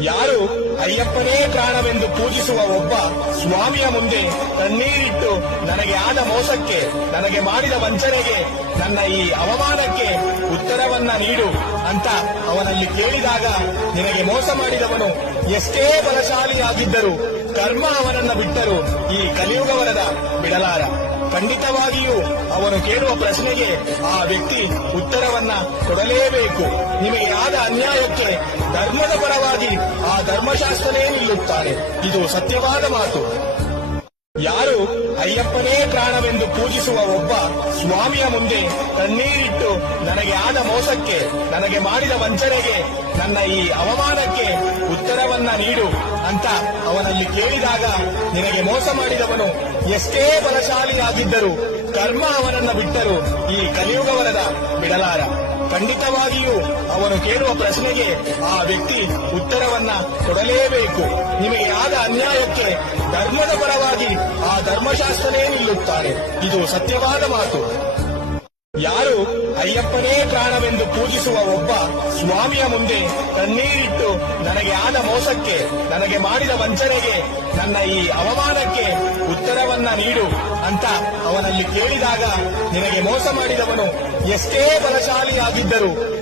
ಯಾರು ಅಯ್ಯಪ್ಪನೇ ಪ್ರಾಣವೆಂದು ಪೂಜಿಸುವ ಒಬ್ಬ ಸ್ವಾಮಿಯ ಮುಂದೆ ಕಣ್ಣೀರಿಟ್ಟು ನನಗೆ ಆದ ಮೋಸಕ್ಕೆ, ನನಗೆ ಮಾಡಿದ ವಂಚನೆಗೆ, ನನ್ನ ಈ ಅವಮಾನಕ್ಕೆ ಉತ್ತರವನ್ನ ನೀಡು ಅಂತ ಅವನಲ್ಲಿ ಕೇಳಿದಾಗ, ನಿನಗೆ ಮೋಸ ಮಾಡಿದವನು ಎಷ್ಟೇ ಬಲಶಾಲಿಯಾಗಿದ್ದರೂ ಕರ್ಮ ಅವನನ್ನ ಬಿಟ್ಟರು ಈ ಕಲಿಯುಗವರದ ಬಿಡಲಾರ. ಖಂಡಿತವಾಗಿಯೂ ಅವನು ಕೇಳುವ ಪ್ರಶ್ನೆಗೆ ಆ ವ್ಯಕ್ತಿ ಉತ್ತರವನ್ನ ಕೊಡಲೇಬೇಕು. ನಿಮಗೆ ಆದ ಅನ್ಯಾಯಕ್ಕೆ ಧರ್ಮದ ಪರವಾಗಿ ಆ ಧರ್ಮಶಾಸ್ತ್ರನೇ ನಿಲ್ಲುತ್ತಾನೆ. ಇದು ಸತ್ಯವಾದ ಮಾತು. ಯಾರು ಅಯ್ಯಪ್ಪನೇ ಪ್ರಾಣವೆಂದು ಪೂಜಿಸುವ ಒಬ್ಬ ಸ್ವಾಮಿಯ ಮುಂದೆ ಕಣ್ಣೀರಿಟ್ಟು ನನಗೆ ಆದ ಮೋಸಕ್ಕೆ, ನನಗೆ ಮಾಡಿದ ವಂಚನೆಗೆ, ನನ್ನ ಈ ಅವಮಾನಕ್ಕೆ ಉತ್ತರವನ್ನ ನೀಡು ಅಂತ ಅವನಲ್ಲಿ ಕೇಳಿದಾಗ, ನಿನಗೆ ಮೋಸ ಮಾಡಿದವನು ಎಷ್ಟೇ ಬಲಶಾಲಿಯಾಗಿದ್ದರೂ ಕರ್ಮ ಅವನನ್ನ ಬಿಟ್ಟರು ಈ ಕಲಿಯುಗವರದ ಬಿಡಲಾರ. ಖಂಡಿತವಾಗಿಯೂ ಅವನು ಕೇಳುವ ಪ್ರಶ್ನೆಗೆ ಆ ವ್ಯಕ್ತಿ ಉತ್ತರವನ್ನ ಕೊಡಲೇಬೇಕು. ನಿಮಗೆ ಆದ ಅನ್ಯಾಯಕ್ಕೆ ಧರ್ಮದ ಪರವಾಗಿ ಆ ಧರ್ಮಶಾಸ್ತ್ರನೇ ನಿಲ್ಲುತ್ತಾನೆ. ಇದು ಸತ್ಯವಾದ ಮಾತು. ಯಾರು ಅಯ್ಯಪ್ಪನೇ ಪ್ರಾಣವೆಂದು ಪೂಜಿಸುವ ಒಬ್ಬ ಸ್ವಾಮಿಯ ಮುಂದೆ ಕಣ್ಣೀರಿಟ್ಟು ನನಗೆ ಆದ ಮೋಸಕ್ಕೆ, ನನಗೆ ಮಾಡಿದ ವಂಚನೆಗೆ, ನನ್ನ ಈ ಅವಮಾನಕ್ಕೆ ಉತ್ತರವನ್ನ ನೀಡು ಅಂತ ಅವನಲ್ಲಿ ಕೇಳಿದಾಗ, ನಿನಗೆ ಮೋಸ ಮಾಡಿದವನು ಎಷ್ಟೇ ಬಲಶಾಲಿಯಾಗಿದ್ದರೂ